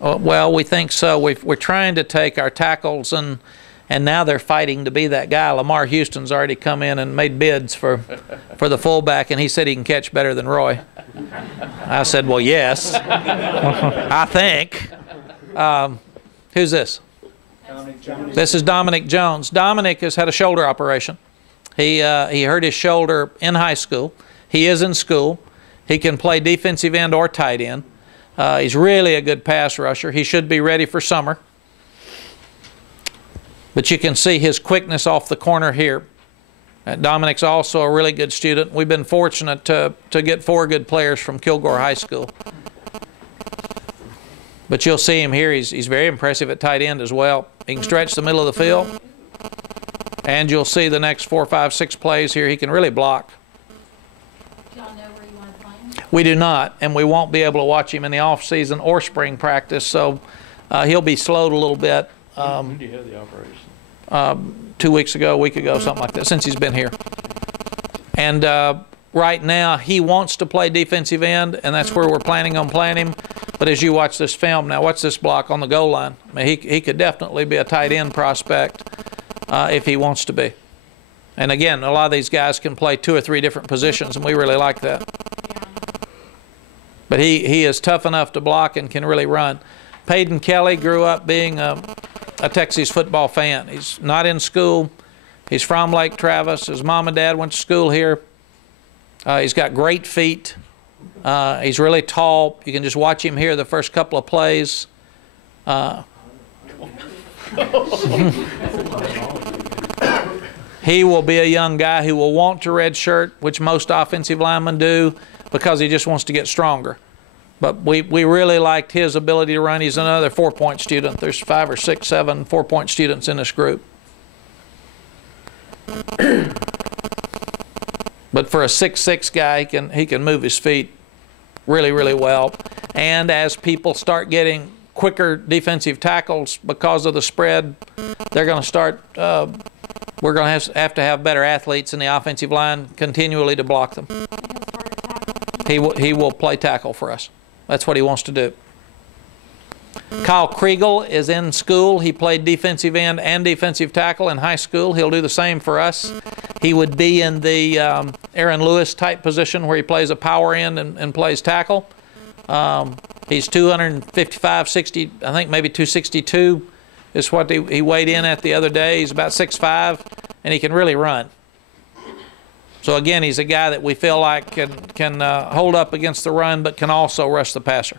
Well, we think so. We're trying to take our tackles, and now they're fighting to be that guy. Lamar Houston's already come in and made bids for the fullback, and he said he can catch better than Roy. I said, well, yes, I think. Who's this? This is Dominic Jones. Dominic has had a shoulder operation. He hurt his shoulder in high school. He is in school. He can play defensive end or tight end. He's really a good pass rusher. He should be ready for summer. But you can see his quickness off the corner here. Dominic's also a really good student. We've been fortunate to get 4 good players from Kilgore High School. But you'll see him here. He's very impressive at tight end as well. He can stretch the middle of the field. And you'll see the next 4, 5, 6 plays here. He can really block. Do y'all know where you want to play him? We do not, and we won't be able to watch him in the off-season or spring practice, so he'll be slowed a little bit. When did you have the operation? 2 weeks ago, a week ago, something like that, since he's been here. And right now, he wants to play defensive end, and that's where we're planning on playing him. But as you watch this film, now watch this block on the goal line. I mean, he could definitely be a tight end prospect if he wants to be. And again, a lot of these guys can play 2 or 3 different positions, and we really like that. But he is tough enough to block and can really run. Peyton Kelly grew up being a Texas football fan. He's not in school. He's from Lake Travis. His mom and dad went to school here. He's got great feet. He's really tall. You can just watch him here the first couple of plays. He will be a young guy who will want to redshirt, which most offensive linemen do, because he just wants to get stronger. But we really liked his ability to run. He's another 4-point student. There's 5 or 6, 7 4-point students in this group. But for a 6'6" guy, he can move his feet really, really well. And as people start getting quicker defensive tackles because of the spread, they're going to start, we're going to have to have better athletes in the offensive line continually to block them. He will play tackle for us. That's what he wants to do. Kyle Kriegel is in school. He played defensive end and defensive tackle in high school. He'll do the same for us. He would be in the Aaron Lewis type position where he plays a power end and plays tackle. He's 255, 60, I think maybe 262 is what he weighed in at the other day. He's about 6'5", and he can really run. So again, he's a guy that we feel like can hold up against the run, but can also rush the passer.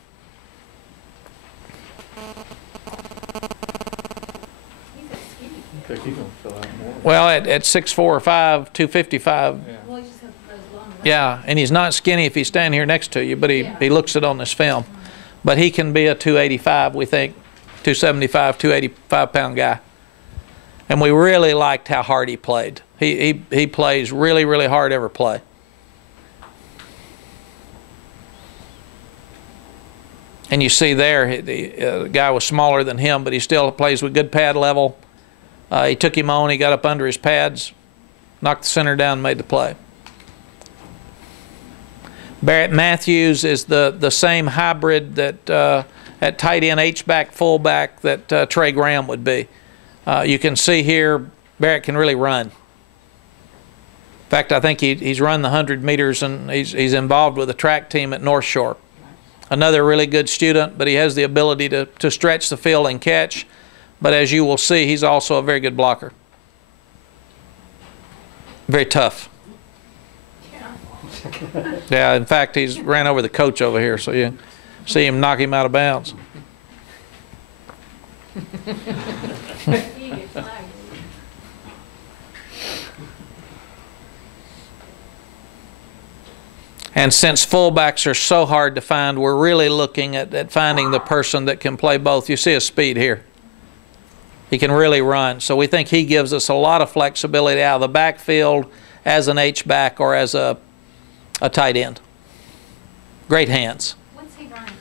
Well, at 6'4" or 5", 255. Well, he just has those long legs. Yeah, and he's not skinny if he's standing here next to you, but he looks it on this film. But he can be a 285, we think, 275, 285-pound guy. And we really liked how hard he played. He plays really, really hard every play. And you see there, the guy was smaller than him, but he still plays with good pad level. He took him on, he got up under his pads, knocked the center down, and made the play. Barrett Matthews is the same hybrid that at tight end, H-back, fullback that Trey Graham would be. You can see here, Barrett can really run. In fact, I think he's run the 100 meters, and he's involved with the track team at North Shore. Another really good student, but he has the ability to stretch the field and catch. But as you will see, he's also a very good blocker. Very tough. Yeah, in fact, he's ran over the coach over here, so you see him knock him out of bounds. And since fullbacks are so hard to find, we're really looking at finding the person that can play both. You see his speed here. He can really run. So we think he gives us a lot of flexibility out of the backfield as an H-back or as a tight end. Great hands. What's he running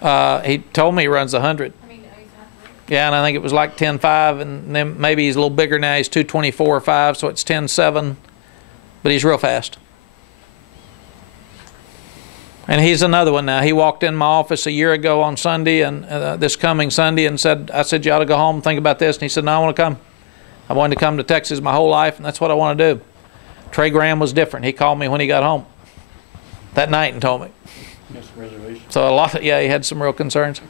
track? He told me he runs 100. I mean, he's not really. Yeah, and I think it was like 10.5, and then maybe he's a little bigger now. He's 224 or 5, so it's 10.7. But he's real fast. And he's another one now. He walked in my office a year ago on Sunday, and this coming Sunday, and I said, you ought to go home and think about this. And he said, no, I want to come. I wanted to come to Texas my whole life, and that's what I want to do. Trey Graham was different. He called me when he got home that night and told me. Got some reservations. So he had some real concerns.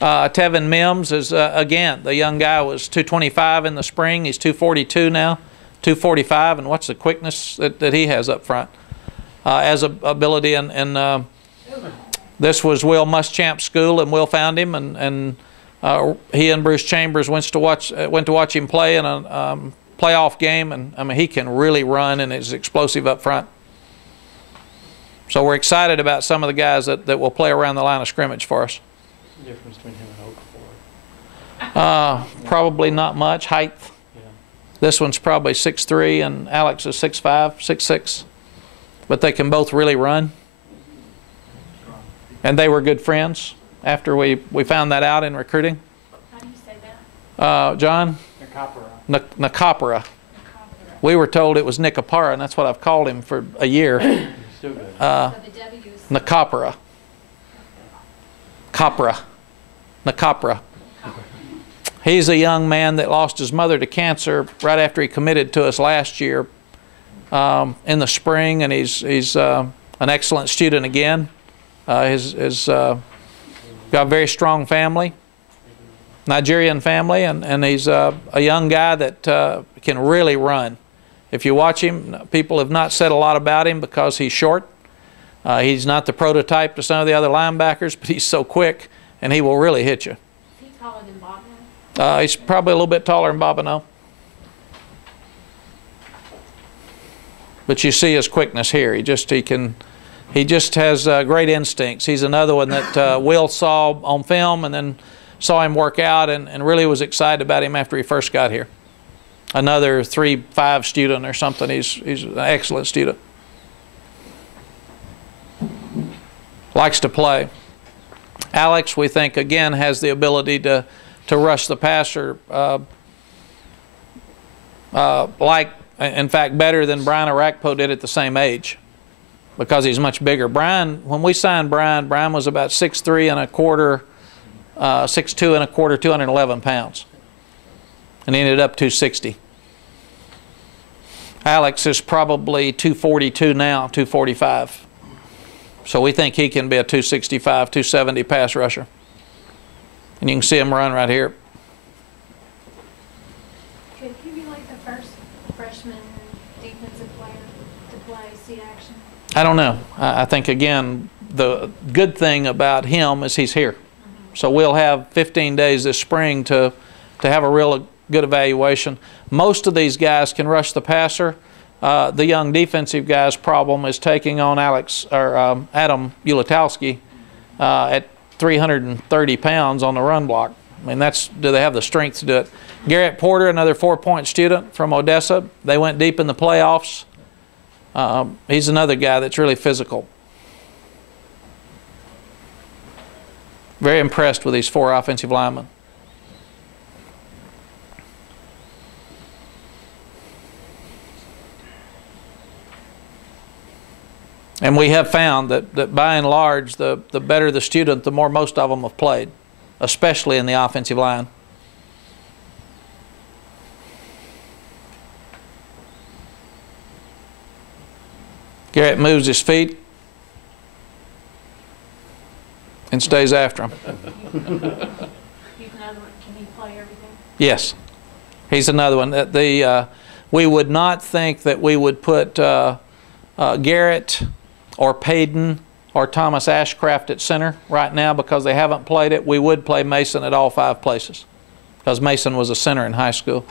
Tevin Mims is, again, the young guy was 225 in the spring. He's 242 now, 245, and watch the quickness that he has up front. As a ability, and this was Will Muschamp's school, and Will found him, and he and Bruce Chambers went to watch him play in a playoff game, and I mean he can really run and is explosive up front. So we're excited about some of the guys that will play around the line of scrimmage for us. What's the difference between him and Okafor? Probably not much height. Yeah. This one's probably 6'3", and Alex is 6'5", 6'6". But they can both really run. And they were good friends after we found that out in recruiting. How do you say that? John? Nicopera. We were told it was Nicopara, and that's what I've called him for a year. Still good. So the W is Nicopera. Nicopera. He's a young man that lost his mother to cancer right after he committed to us last year. In the spring, and he's an excellent student again. He's got a very strong family, Nigerian family, and he's a young guy that can really run. If you watch him, people have not said a lot about him because he's short. He's not the prototype to some of the other linebackers, but he's so quick, and he will really hit you. Is he taller than Bob now? He's probably a little bit taller than Bobineau. But you see his quickness here. He just has great instincts. He's another one that Will saw on film and then saw him work out and really was excited about him after he first got here. Another 3.5 student or something. He's an excellent student. Likes to play. Alex, we think, again, has the ability to rush the passer in fact, better than Brian Arakpo did at the same age because he's much bigger. When we signed Brian was about 6'3" and a quarter, 6'2" and a quarter, 211 pounds. And he ended up 260. Alex is probably 242 now, 245. So we think he can be a 265, 270 pass rusher. And you can see him run right here. Could he be like the first freshman defensive player to play see action? I don't know. I think, again, the good thing about him is he's here. So we'll have 15 days this spring to have a real good evaluation. Most of these guys can rush the passer. The young defensive guy's problem is taking on Adam Ulatowski at 330 pounds on the run block. I mean, do they have the strength to do it? Garrett Porter, another 4-point student from Odessa. They went deep in the playoffs. He's another guy that's really physical. Very impressed with these 4 offensive linemen. And we have found that by and large, the better the student, the more most of them have played, especially in the offensive line. Garrett moves his feet and stays after him. He's another one. Can he play everything? Yes. He's another one. We would not think that we would put Garrett or Payton or Thomas Ashcraft at center right now because they haven't played it. We would play Mason at all 5 places because Mason was a center in high school.